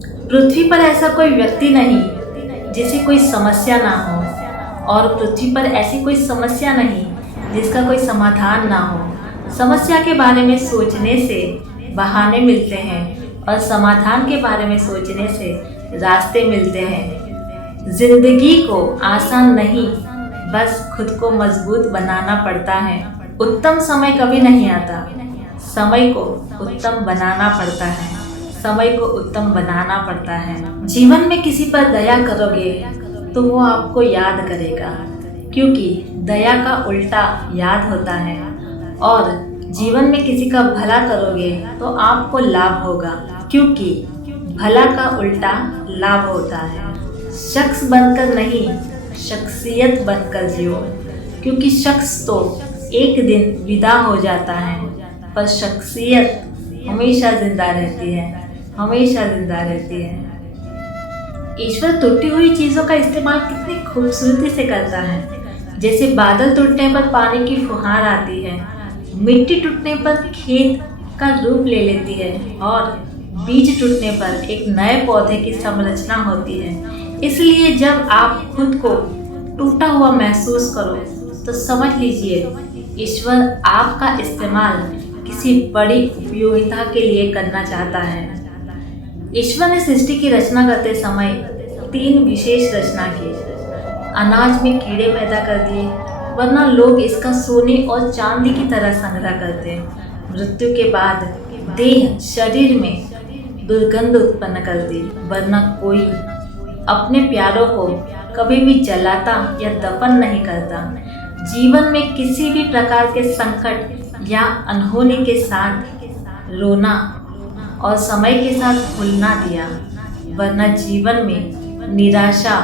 पृथ्वी पर ऐसा कोई व्यक्ति नहीं जिसे कोई समस्या ना हो, और पृथ्वी पर ऐसी कोई समस्या नहीं जिसका कोई समाधान ना हो। समस्या के बारे में सोचने से बहाने मिलते हैं और समाधान के बारे में सोचने से रास्ते मिलते हैं। जिंदगी को आसान नहीं, बस खुद को मजबूत बनाना पड़ता है। उत्तम समय कभी नहीं आता, समय को उत्तम बनाना पड़ता है। समय को उत्तम बनाना पड़ता है। जीवन में किसी पर दया करोगे तो वो आपको याद करेगा, क्योंकि दया का उल्टा याद होता है। और जीवन में किसी का भला करोगे तो आपको लाभ होगा, क्योंकि भला का उल्टा लाभ होता है। शख्स बनकर नहीं, शख्सियत बनकर जियो, क्योंकि शख्स तो एक दिन विदा हो जाता है, पर शख्सियत हमेशा जिंदा रहती है, हमेशा जिंदा रहती है। ईश्वर टूटी हुई चीज़ों का इस्तेमाल कितनी खूबसूरती से करता है। जैसे बादल टूटने पर पानी की फुहार आती है, मिट्टी टूटने पर खेत का रूप ले लेती है, और बीज टूटने पर एक नए पौधे की संरचना होती है। इसलिए जब आप खुद को टूटा हुआ महसूस करो तो समझ लीजिए ईश्वर आपका इस्तेमाल किसी बड़ी उपयोगिता के लिए करना चाहता है। ईश्वर ने सृष्टि की रचना करते समय 3 विशेष रचना की। अनाज में कीड़े पैदा कर दिए, वरना लोग इसका सोने और चांदी की तरह संग्रह करते। मृत्यु के बाद देह शरीर में दुर्गंध उत्पन्न कर दी, वरना कोई अपने प्यारों को कभी भी जलाता या दफन नहीं करता। जीवन में किसी भी प्रकार के संकट या अनहोनी के साथ रोना और समय के साथ भूलना दिया, वरना जीवन में निराशा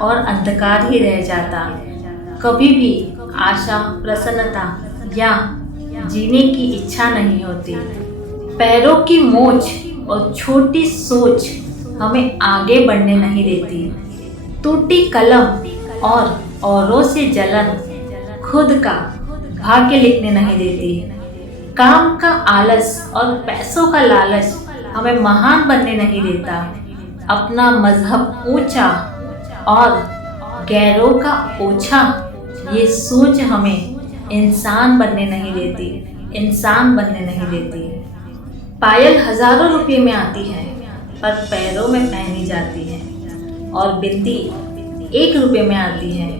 और अंधकार ही रह जाता। कभी भी आशा, प्रसन्नता या जीने की इच्छा नहीं होती। पैरों की मोच और छोटी सोच हमें आगे बढ़ने नहीं देती। टूटी कलम और औरों से जलन खुद का भाग्य लिखने नहीं देती। काम का आलस और पैसों का लालच हमें महान बनने नहीं देता। अपना मजहब ऊंचा और गैरों का ओछा, ये सोच हमें इंसान बनने नहीं देती, इंसान बनने नहीं देती। पायल हजारों रुपये में आती है, पर पैरों में पहनी जाती है, और बिंदी 1 रुपये में आती है,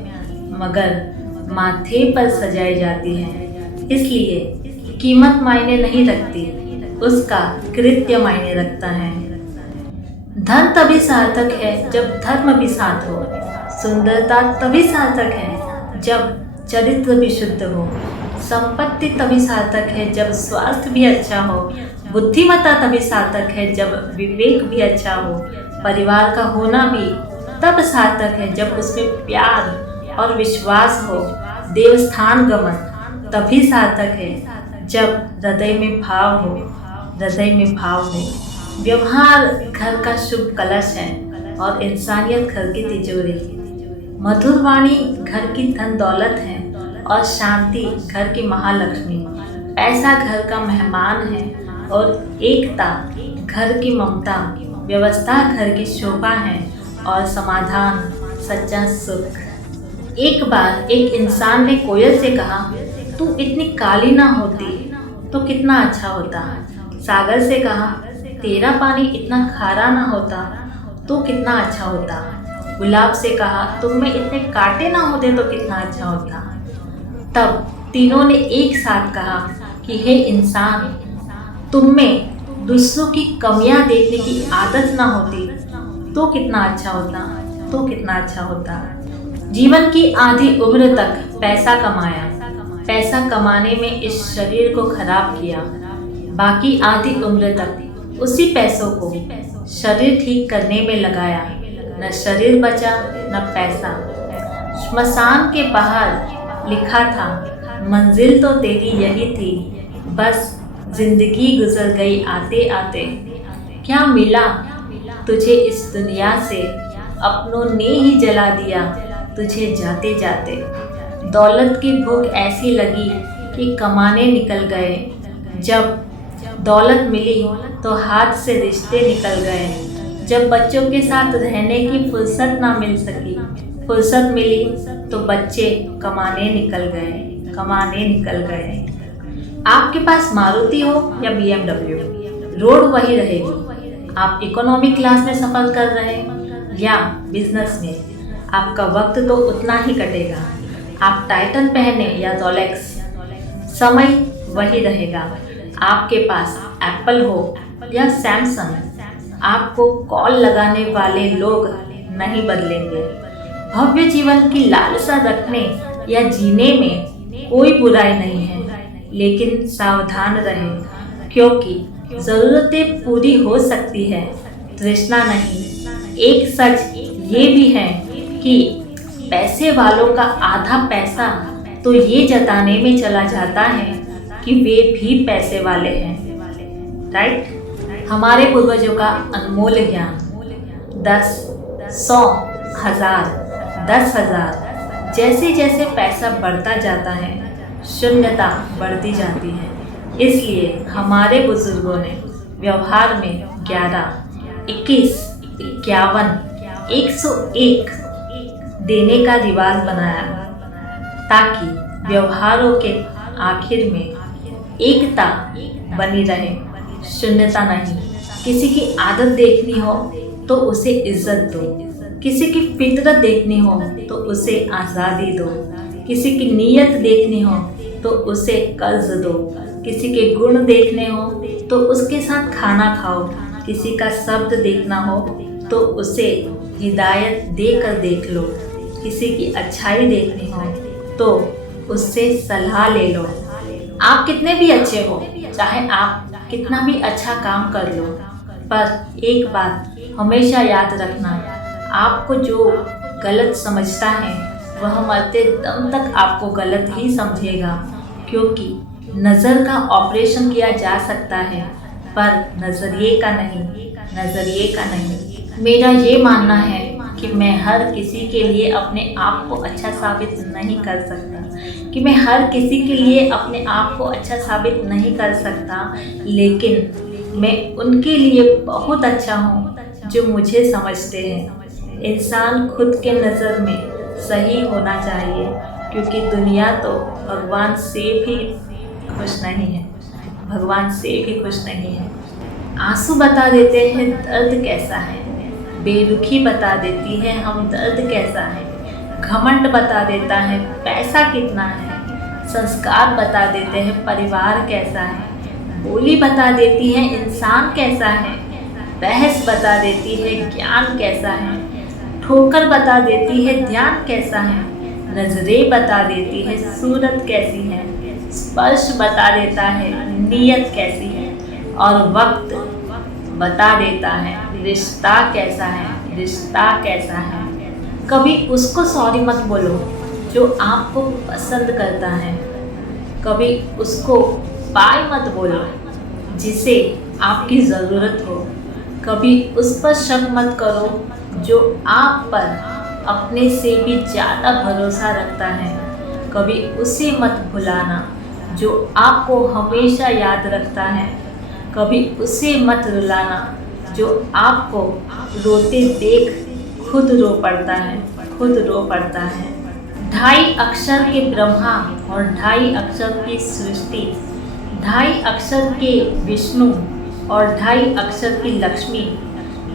मगर माथे पर सजाई जाती है। इसलिए कीमत मायने नहीं रखती, उसका कृत्य मायने रखता है। धन तभी सार्थक है जब धर्म भी साथ हो। सुंदरता तभी सार्थक है जब चरित्र भी शुद्ध हो। संपत्ति तभी सार्थक है जब स्वास्थ्य भी अच्छा हो। बुद्धिमत्ता तभी सार्थक है जब विवेक भी अच्छा हो। परिवार का होना भी तब सार्थक है जब उसमें प्यार और विश्वास हो। देवस्थान गमन तभी सार्थक है जब हृदय में भाव हो, हृदय में भाव हो। व्यवहार घर का शुभ कलश है और इंसानियत घर की तिजोरी। मधुर वाणी घर की धन दौलत है और शांति घर की महालक्ष्मी। ऐसा घर का मेहमान है और एकता घर की ममता। व्यवस्था घर की शोभा है और समाधान सच्चा सुख। एक बार एक इंसान ने कोयल से कहा, तू इतनी काली ना होती तो कितना अच्छा होता। सागर से कहा, तेरा पानी इतना खारा ना होता तो कितना अच्छा होता। गुलाब से कहा, तुम में इतने कांटे ना होते तो कितना अच्छा होता। तब तीनों ने एक साथ कहा कि हे इंसान, तुम में दूसरों की कमियां देखने की आदत ना होती तो कितना अच्छा होता, तो कितना अच्छा होता। जीवन की आधी उम्र तक पैसा कमाया, पैसा कमाने में इस शरीर को खराब किया। बाकी आधी उम्र तक उसी पैसों को शरीर ठीक करने में लगाया। न शरीर बचा न पैसा। श्मशान के बाहर लिखा था, मंजिल तो तेरी यही थी, बस जिंदगी गुजर गई आते आते। क्या मिला तुझे इस दुनिया से, अपनों ने ही जला दिया तुझे जाते जाते। दौलत की भूख ऐसी लगी कि कमाने निकल गए। जब दौलत मिली तो हाथ से रिश्ते निकल गए। जब बच्चों के साथ रहने की फुर्सत ना मिल सकी, फुर्सत मिली तो बच्चे कमाने निकल गए। आपके पास मारुति हो या BMW, रोड वही रहेगी। आप इकोनॉमी क्लास में सफ़र कर रहे हैं या बिजनेस में, आपका वक्त तो उतना ही कटेगा। आप टाइटन पहने या रोलेक्स, समय वही रहेगा। आपके पास एप्पल हो या सैमसंग, आपको कॉल लगाने वाले लोग नहीं बदलेंगे। भव्य जीवन की लालसा रखने या जीने में कोई बुराई नहीं है, लेकिन सावधान रहें, क्योंकि ज़रूरतें पूरी हो सकती है, तृष्णा नहीं। एक सच ये भी है कि पैसे वालों का आधा पैसा तो ये जताने में चला जाता है कि वे भी पैसे वाले हैं। राइट? हमारे पूर्वजों का अनमोल ज्ञान 10, 100, 1000, 10,000, जैसे जैसे पैसा बढ़ता जाता है, शून्यता बढ़ती जाती है। इसलिए हमारे बुजुर्गों ने व्यवहार में 11, 21, 51, 101 देने का रिवाज बनाया, ताकि व्यवहारों के आखिर में एकता बनी रहे, शून्यता नहीं। किसी की आदत देखनी हो तो उसे इज्जत दो, किसी की फितरत देखनी हो तो उसे आज़ादी दो, किसी की नीयत देखनी हो तो उसे कर्ज दो, किसी के गुण देखने हो तो उसके साथ खाना खाओ, किसी का शब्द देखना हो तो उसे हिदायत देकर देख लो, किसी की अच्छाई देखनी हो तो उससे सलाह ले लो। आप कितने भी अच्छे हो, चाहे आप कितना भी अच्छा काम कर लो, पर एक बात हमेशा याद रखना, आपको जो गलत समझता है वह मरते दम तक आपको गलत ही समझेगा, क्योंकि नज़र का ऑपरेशन किया जा सकता है पर नज़रिए का नहीं। मेरा ये मानना है कि मैं हर किसी के लिए अपने आप को अच्छा साबित नहीं कर सकता, लेकिन मैं उनके लिए बहुत अच्छा हूँ जो मुझे समझते हैं। इंसान खुद के नज़र में सही होना चाहिए, क्योंकि दुनिया तो भगवान से भी खुश नहीं है। आंसू बता देते हैं दर्द कैसा है, बेरुखी बता देती है हम दर्द कैसा है, घमंड बता देता है पैसा कितना है, संस्कार बता देते हैं परिवार कैसा है, बोली बता देती है इंसान कैसा है, बहस बता देती है ज्ञान कैसा है, ठोकर बता देती है ध्यान कैसा है, नजरें बता देती है सूरत कैसी है, स्पर्श बता देता है नीयत कैसी है, और वक्त बता देता है रिश्ता कैसा है। कभी उसको सॉरी मत बोलो जो आपको पसंद करता है, कभी उसको बाय मत बोलो जिसे आपकी ज़रूरत हो, कभी उस पर शक मत करो जो आप पर अपने से भी ज़्यादा भरोसा रखता है, कभी उसे मत भुलाना जो आपको हमेशा याद रखता है, कभी उसे मत रुलाना जो आपको रोते देख खुद रो पड़ता है। 2.5 अक्षर के ब्रह्मा और 2.5 अक्षर की सृष्टि, 2.5 अक्षर के विष्णु और 2.5 अक्षर की लक्ष्मी,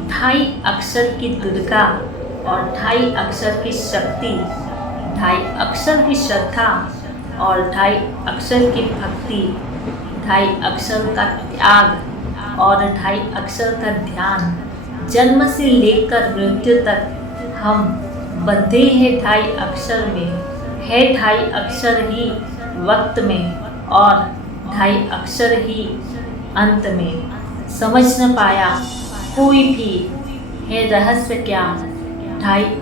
2.5 अक्षर की दुर्गा और 2.5 अक्षर की शक्ति, 2.5 अक्षर की श्रद्धा और 2.5 अक्षर की भक्ति, 2.5 अक्षर का त्याग और 2.5 अक्षर का ध्यान। जन्म से लेकर मृत्यु तक हम बंधे हैं 2.5 अक्षर में, है 2.5 अक्षर ही वक्त में और 2.5 अक्षर ही अंत में। समझ न पाया कोई भी है रहस्य क्या 2.5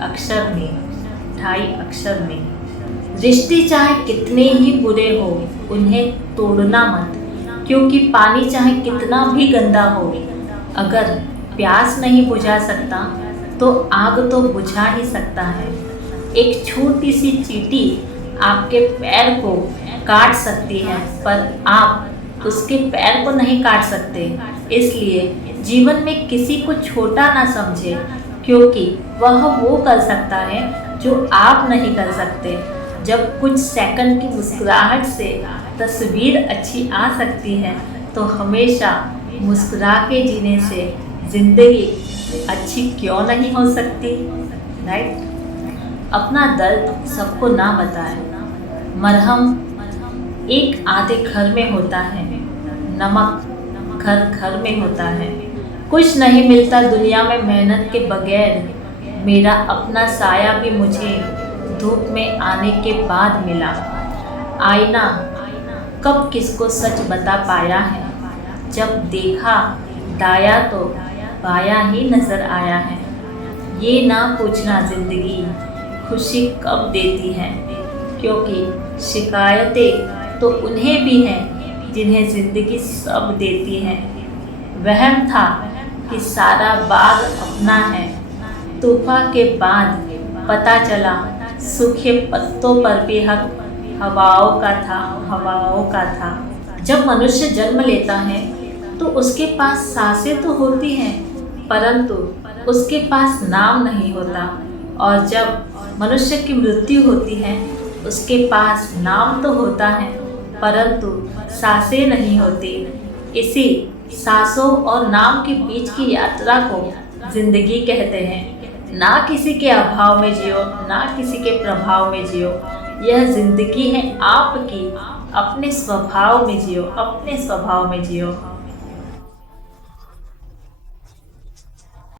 अक्षर में। रिश्ते चाहे कितने ही बुरे हो उन्हें तोड़ना मत, क्योंकि पानी चाहे कितना भी गंदा हो, अगर प्यास नहीं बुझा सकता तो आग तो बुझा ही सकता है। एक छोटी सी चींटी आपके पैर को काट सकती है, पर आप उसके पैर को नहीं काट सकते। इसलिए जीवन में किसी को छोटा ना समझे, क्योंकि वह वो कर सकता है जो आप नहीं कर सकते। जब कुछ सेकंड की मुस्कुराहट से तस्वीर अच्छी आ सकती है, तो हमेशा मुस्कुरा के जीने से ज़िंदगी अच्छी क्यों नहीं हो सकती, राइट। अपना दर्द सबको ना बताएं। मरहम एक आधे घर में होता है, नमक घर घर में होता है। कुछ नहीं मिलता दुनिया में मेहनत के बगैर। मेरा अपना साया भी मुझे धूप में आने के बाद मिला। आईना कब किसको सच बता पाया है, जब देखा दाया तो बाया ही नज़र आया है। ये ना पूछना ज़िंदगी खुशी कब देती है, क्योंकि शिकायतें तो उन्हें भी हैं जिन्हें ज़िंदगी सब देती है। वहम था कि सारा बाग अपना है, तूफान के बाद पता चला सूखे पत्तों पर भी हक हवाओं का था। जब मनुष्य जन्म लेता है तो उसके पास सांसें तो होती हैं, परंतु उसके पास नाम नहीं होता। और जब मनुष्य की मृत्यु होती है, उसके पास नाम तो होता है, परंतु सांसें नहीं होती। इसी सांसों और नाम के बीच की यात्रा को जिंदगी कहते हैं। ना किसी के अभाव में जियो, ना किसी के प्रभाव में जियो। यह जिंदगी है आपकी, अपने स्वभाव में जियो, अपने स्वभाव में जियो।